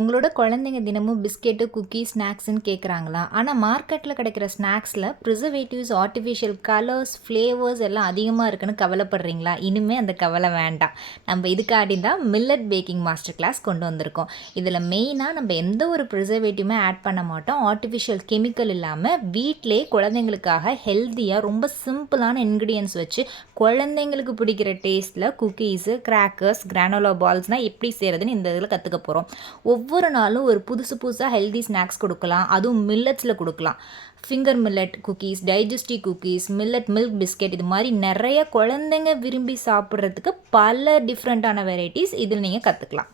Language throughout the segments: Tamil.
உங்களோட குழந்தைங்க தினமும் பிஸ்கெட்டு, குக்கீஸ், ஸ்நாக்ஸ்ன்னு கேட்குறாங்களா? ஆனா மார்க்கெட்ல கிடைக்கிற ஸ்நாக்ஸ்ல ப்ரிசர்வேட்டிவ்ஸ், ஆர்ட்டிஃபிஷியல் கலர்ஸ், ஃப்ளேவர்ஸ் எல்லாம் அதிகமா இருக்குன்னு கவலைப்படுறீங்களா? இனிமே அந்த கவலை வேண்டாம். நம்ம இதுக்காண்டி தான் மில்லட் பேக்கிங் மாஸ்டர் கிளாஸ் கொண்டு வந்திருக்கோம். இதில் மெயினாக நம்ம எந்த ஒரு ப்ரிசர்வேட்டிவுமே ஆட் பண்ண மாட்டோம். ஆர்ட்டிஃபிஷியல் கெமிக்கல் இல்லாமல் வீட்டிலே குழந்தைங்களுக்காக ஹெல்த்தியாக ரொம்ப சிம்பிளான இன்க்ரீடியன்ஸ் வச்சு குழந்தைங்களுக்கு பிடிக்கிற டேஸ்ட்டில் குக்கீஸு, கிராக்கர்ஸ், கிரானோலா பால்ஸ்னால் எப்படி செய்கிறதுன்னு இந்த இதில் கற்றுக்க போகிறோம். ஒவ்வொரு நாளும் ஒரு புதுசாக ஹெல்தி ஸ்நாக்ஸ் கொடுக்கலாம். அதுவும் மில்லட்ஸில் கொடுக்கலாம். Finger millet cookies, digestive cookies, millet milk biscuit, இது மாதிரி நிறைய குழந்தைங்க விரும்பி சாப்பிட்றதுக்கு பல டிஃப்ரெண்ட்டான வெரைட்டிஸ் இதில் நீங்கள் கற்றுக்கலாம்.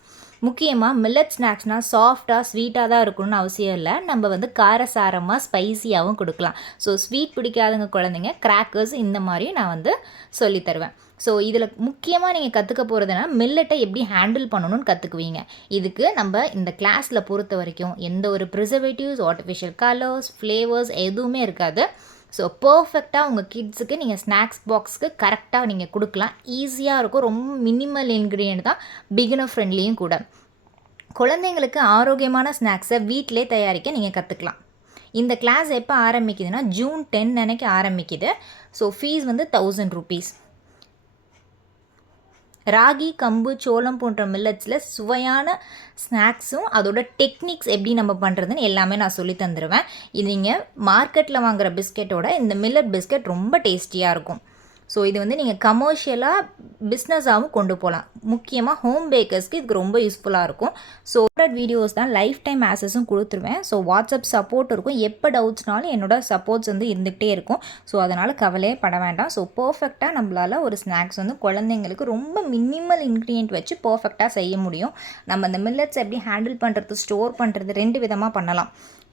முக்கியமாக மில்லட் ஸ்நாக்ஸ்னால் சாஃப்டாக ஸ்வீட்டாக தான் இருக்கணும்னு அவசியம் இல்லை. நம்ம வந்து காரசாரமாக ஸ்பைசியாகவும் கொடுக்கலாம். ஸோ ஸ்வீட் பிடிக்காதவங்க குழந்தைங்க கிராக்கர்ஸ் இந்த மாதிரி நான் வந்து சொல்லித்தருவேன். ஸோ இதில் முக்கியமாக நீங்கள் கற்றுக்க போகிறதுனா மில்லட்டை எப்படி ஹேண்டில் பண்ணணும்னு கற்றுக்குவீங்க. இதுக்கு நம்ம இந்த கிளாஸில் பொறுத்த வரைக்கும் எந்த ஒரு ப்ரிசர்வேட்டிவ்ஸ், ஆர்ட்டிஃபிஷியல் கலர்ஸ், ஃப்ளேவர்ஸ் எதுவுமே இருக்காது. ஸோ பர்ஃபெக்டாக உங்கள் கிட்ஸுக்கு நீங்கள் ஸ்நாக்ஸ் பாக்ஸ்க்கு கரெக்டாக நீங்கள் கொடுக்கலாம். ஈஸியாக இருக்கும். ரொம்ப மினிமல் இன்க்ரீடியன்ட் தான், பிகினர் ஃப்ரெண்ட்லியும் கூட. குழந்தைங்களுக்கு ஆரோக்கியமான ஸ்நாக்ஸை வீட்டிலே தயாரிக்க நீங்கள் கற்றுக்கலாம். இந்த கிளாஸ் எப்போ ஆரம்பிக்குதுன்னா ஜூன் 10 அன்னைக்கு ஆரம்பிக்குது. ஸோ ஃபீஸ் வந்து 1000 rupees. ராகி, கம்பு, சோளம் போன்ற மில்லட்ஸில் சுவையான ஸ்நாக்ஸும் அதோட டெக்னிக்ஸ் எப்படி நம்ம பண்ணுறதுன்னு எல்லாமே நான் சொல்லி தந்துடுவேன். இது நீங்கள் மார்க்கெட்டில் வாங்குகிற பிஸ்கெட்டோட இந்த மில்லட் பிஸ்கெட் ரொம்ப டேஸ்டியாக இருக்கும். ஸோ இது வந்து நீங்கள் கமர்ஷியலாக பிஸ்னஸாகவும் கொண்டு போகலாம். முக்கியமாக ஹோம் பேக்கர்ஸ்க்கு இதுக்கு ரொம்ப யூஸ்ஃபுல்லாக இருக்கும். ஸோ வீடியோஸ் தான் லைஃப் டைம் ஆக்சஸும் கொடுத்துருவேன். ஸோ வாட்ஸ்அப் சப்போர்ட் இருக்கும். எப்போ டவுட்ஸ்னாலும் என்னோட சப்போர்ட்ஸ் வந்து இருந்துகிட்டே இருக்கும். ஸோ அதனால் கவலையே பட வேண்டாம். ஸோ பர்ஃபெக்டாக நம்மளால் ஒரு ஸ்நாக்ஸ் வந்து குழந்தைங்களுக்கு ரொம்ப மினிமல் இன்க்ரீடியன்ட் வச்சு பர்ஃபெக்டாக செய்ய முடியும். நம்ம அந்த மில்லட்ஸ் எப்படி ஹேண்டில் பண்ணுறது, ஸ்டோர் பண்ணுறது 2 விதமாக பண்ணலாம்.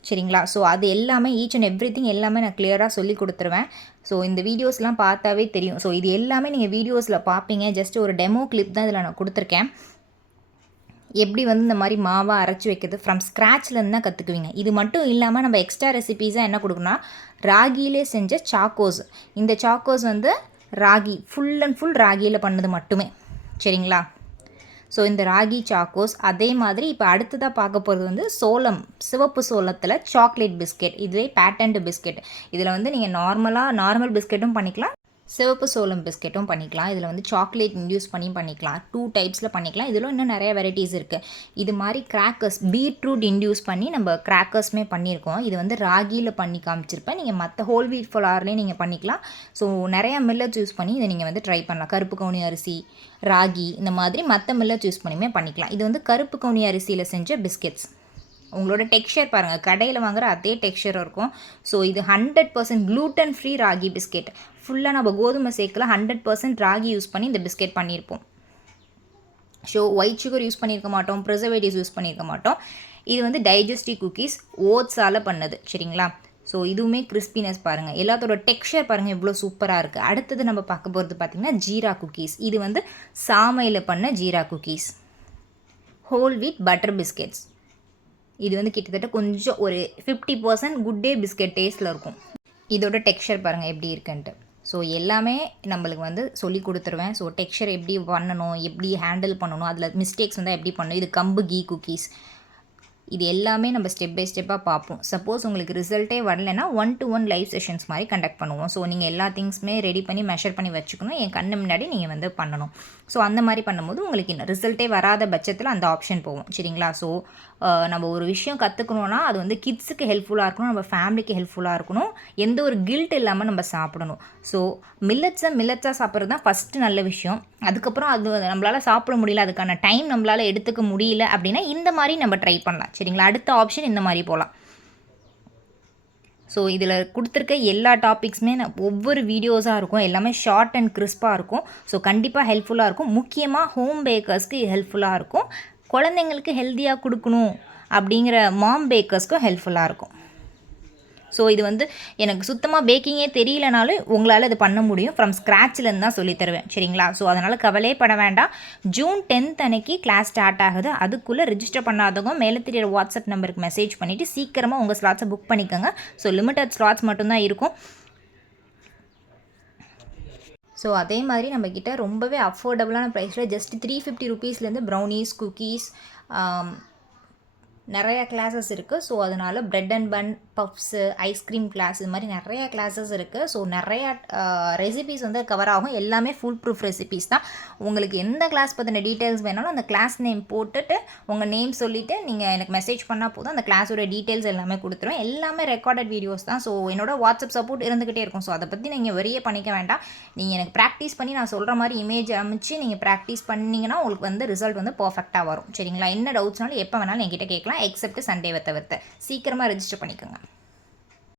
சரிங்களா? ஸோ அது எல்லாமே ஈச் அண்ட் எவ்ரிதிங் எல்லாமே நான் கிளியராக சொல்லி கொடுத்துருவேன். ஸோ இந்த வீடியோஸ்லாம் பார்த்தாவே தெரியும். ஸோ இது எல்லாமே நீங்கள் வீடியோஸில் பார்ப்பீங்க. ஜஸ்ட் ஒரு டெமோ கிளிப் தான் இதில் நான் கொடுத்துருக்கேன். எப்படி வந்து இந்த மாதிரி மாவாக அரைச்சி வைக்கிறது ஃப்ரம் ஸ்க்ராட்ச்லேருந்து தான் கற்றுக்குவீங்க. இது மட்டும் இல்லாமல் நம்ம எக்ஸ்ட்ரா ரெசிபீஸாக என்ன கொடுக்கணும்னா ராகியிலே செஞ்ச சாக்கோஸ். இந்த சாக்கோஸ் வந்து ராகி ஃபுல் அண்ட் ஃபுல் ராகியில் பண்ணது மட்டுமே. சரிங்களா? ஸோ இந்த ராகி சாக்கோஸ். அதே மாதிரி இப்போ அடுத்ததாக பார்க்க போகிறது வந்து சோளம், சிவப்பு சோளத்தில் சாக்லேட் பிஸ்கெட். இதுவே பேட்டன்டு பிஸ்கெட். இதில் வந்து நீங்கள் நார்மல் பிஸ்கெட்டும் பண்ணிக்கலாம், சிவப்பு சோளம் பிஸ்கெட்டும் பண்ணிக்கலாம். இதில் வந்து சாக்லேட் இன்டியூஸ் பண்ணிக்கலாம். 2 டைப்ஸில் பண்ணிக்கலாம். இதில் இன்னும் நிறைய வெரைட்டிஸ் இருக்குது. இது மாதிரி கிராக்கர்ஸ், பீட்ரூட் இன்டியூஸ் பண்ணி நம்ம கிராக்கர்ஸுமே பண்ணியிருக்கோம். இது வந்து ராகியில் பண்ணி காமிச்சிருப்பேன். நீங்கள் மற்ற ஹோல் வீட் ஃப்ளார்லேயும் நீங்கள் பண்ணிக்கலாம். ஸோ நிறையா மில்லட்ஸ் யூஸ் பண்ணி இதை நீங்கள் வந்து ட்ரை பண்ணலாம். கருப்பு கவுனி அரிசி, ராகி, இந்த மாதிரி மற்ற மில்லட்ஸ் யூஸ் பண்ணியுமே பண்ணிக்கலாம். இது வந்து கருப்பு கவுனி அரிசியில் செஞ்ச பிஸ்கெட்ஸ். உங்களோட டெக்ஸ்சர் பாருங்கள், கடையில் வாங்குகிற அதே டெக்ஸ்சர் இருக்கும். ஸோ இது 100% க்ளூட்டன் ஃப்ரீ ராகி பிஸ்கெட். ஃபுல்லாக நம்ம கோதுமை சேர்க்கல, 100% ராகி யூஸ் பண்ணி இந்த பிஸ்கெட் பண்ணியிருப்போம். ஸோ ஒயிட் சுகர் யூஸ் பண்ணியிருக்க மாட்டோம், ப்ரிசர்வேட்டிவ்ஸ் யூஸ் பண்ணியிருக்க மாட்டோம். இது வந்து டைஜஸ்டிவ் குக்கீஸ், ஓட்ஸால் பண்ணது. சரிங்களா? ஸோ இதுவுமே கிறிஸ்பினஸ் பாருங்கள், எல்லாத்தோட டெக்ஸ்சர் பாருங்கள் எவ்வளோ சூப்பராக இருக்குது. அடுத்தது நம்ம பார்க்க போகிறது பார்த்திங்கன்னா ஜீரா குக்கீஸ். இது வந்து சாமையில் பண்ண jeera cookies. Whole wheat butter biscuits. இது வந்து கிட்டத்தட்ட கொஞ்சம் ஒரு 50% குட் டே பிஸ்கெட் டேஸ்ட்டில் இருக்கும். இதோட டெக்ஸ்சர் பாருங்கள் எப்படி இருக்குன்ட்டு. ஸோ எல்லாமே நம்மளுக்கு வந்து சொல்லி கொடுத்துருவேன். ஸோ டெக்ஸ்சர் எப்படி பண்ணணும், எப்படி ஹேண்டில் பண்ணணும், அதில் மிஸ்டேக்ஸ் வந்தால் எப்படி பண்ணணும். இது கம்பு கீ குக்கீஸ். இது எல்லாமே நம்ம ஸ்டெப் பை ஸ்டெப்பாக பார்ப்போம். சப்போஸ் உங்களுக்கு ரிசல்ட்டே வரலைன்னா 1-to-1 லைவ் செஷன்ஸ் மாதிரி கண்டக்ட் பண்ணுவோம். ஸோ நீங்கள் எல்லா திங்ஸுமே ரெடி பண்ணி மெஷர் பண்ணி வச்சுக்கணும். என் கண்ணு முன்னாடி நீங்கள் வந்து பண்ணணும். ஸோ அந்த மாதிரி பண்ணும்போது உங்களுக்கு இன்னும் ரிசல்ட்டே வராத பட்சத்தில் அந்த ஆப்ஷன் போகும். சரிங்களா? ஸோ நம்ம ஒரு விஷயம் கற்றுக்கணுன்னா அது வந்து கிட்ஸுக்கு ஹெல்ப்ஃபுல்லாக இருக்கணும், நம்ம ஃபேமிலிக்கு ஹெல்ப்ஃபுல்லாக இருக்கணும், எந்த ஒரு கில்ட் இல்லாமல் நம்ம சாப்பிடணும். ஸோ மில்லட்ஸாக சாப்பிட்றது தான் ஃபஸ்ட்டு நல்ல விஷயம். அதுக்கப்புறம் அது நம்மளால் சாப்பிட முடியல, அதுக்கான டைம் நம்மளால் எடுத்துக்க முடியல அப்படின்னா இந்த மாதிரி நம்ம ட்ரை பண்ணலாம். சரிங்களா? அடுத்த ஆப்ஷன் இந்த மாதிரி போகலாம். ஸோ இதில் கொடுத்துருக்க எல்லா டாபிக்ஸுமே ஒவ்வொரு வீடியோஸாக இருக்கும். எல்லாமே ஷார்ட் அண்ட் கிறிஸ்பாக இருக்கும். ஸோ கண்டிப்பாக ஹெல்ப்ஃபுல்லாக இருக்கும். முக்கியமாக ஹோம் பேக்கர்ஸ்க்கு ஹெல்ப்ஃபுல்லாக இருக்கும். குழந்தைங்களுக்கு ஹெல்த்தியாக கொடுக்கணும் அப்படிங்கிற மாம் பேக்கர்ஸ்க்கும் ஹெல்ப்ஃபுல்லாக இருக்கும். ஸோ இது வந்து எனக்கு சுத்தமாக பேக்கிங்கே தெரியலனாலும் உங்களால் இது பண்ண முடியும். ஃப்ரம் ஸ்க்ராட்ச்லேருந்து தான் சொல்லி தருவேன். சரிங்களா? ஸோ அதனால் கவலையே பட வேண்டாம். ஜூன் 10 அன்னைக்கு கிளாஸ் ஸ்டார்ட் ஆகுது. அதுக்குள்ளே ரிஜிஸ்டர் பண்ணாதவங்க மேலே தெரியிற வாட்ஸ்அப் நம்பருக்கு மெசேஜ் பண்ணிவிட்டு சீக்கிரமாக உங்கள் ஸ்லாட்ஸை புக் பண்ணிக்கோங்க. ஸோ லிமிட்டட் ஸ்லாட்ஸ் மட்டும்தான் இருக்கும். ஸோ அதே மாதிரி நம்மக்கிட்ட ரொம்பவே அஃபோர்டபுளான ப்ரைஸில் ஜஸ்ட் 350 rupeesலேருந்து ப்ரௌனீஸ், குக்கீஸ், நிறைய கிளாஸஸ் இருக்குது. ஸோ அதனால் bread and bun, puffs, ice cream class இது மாதிரி நிறைய கிளாஸஸ் இருக்குது. ஸோ நிறையா ரெசிபீஸ் வந்து கவர் ஆகும். எல்லாமே ஃபுல் ப்ரூஃப் ரெசிபீஸ் தான். உங்களுக்கு எந்த கிளாஸ் பற்றின டீட்டெயில்ஸ் வேணாலும் அந்த கிளாஸ் நேம் போட்டுட்டு உங்கள் நேம் சொல்லிவிட்டு நீங்கள் எனக்கு மெசேஜ் பண்ணால் போதும். அந்த கிளாஸோட டீட்டெயில்ஸ் எல்லாமே கொடுத்துருவேன். எல்லாமே ரெக்கார்டட் வீடியோஸ் தான். ஸோ என்னோட வாட்ஸ்அப் சப்போர்ட் இருந்துக்கிட்டே இருக்கும். ஸோ அதை பற்றி நீங்கள் வெறியே பண்ணிக்க வேண்டாம். நீங்கள் எனக்கு ப்ராக்டிஸ் பண்ணி நான் சொல்கிற மாதிரி இமேஜ் அமைச்சு நீங்கள் ப்ராக்டிஸ் பண்ணிங்கன்னா உங்களுக்கு வந்து ரிசல்ட் வந்து பர்ஃபெக்டாக வரும். சரிங்களா? என்ன டவுட்ஸ்னாலும் எப்போ வேணாலும் என்கிட்ட கேட்கலாம். எக்ஸப்ட் சண்டேவை தவிர்த்து. சீக்கிரமாக ரெஜிஸ்டர் பண்ணிக்கோங்க.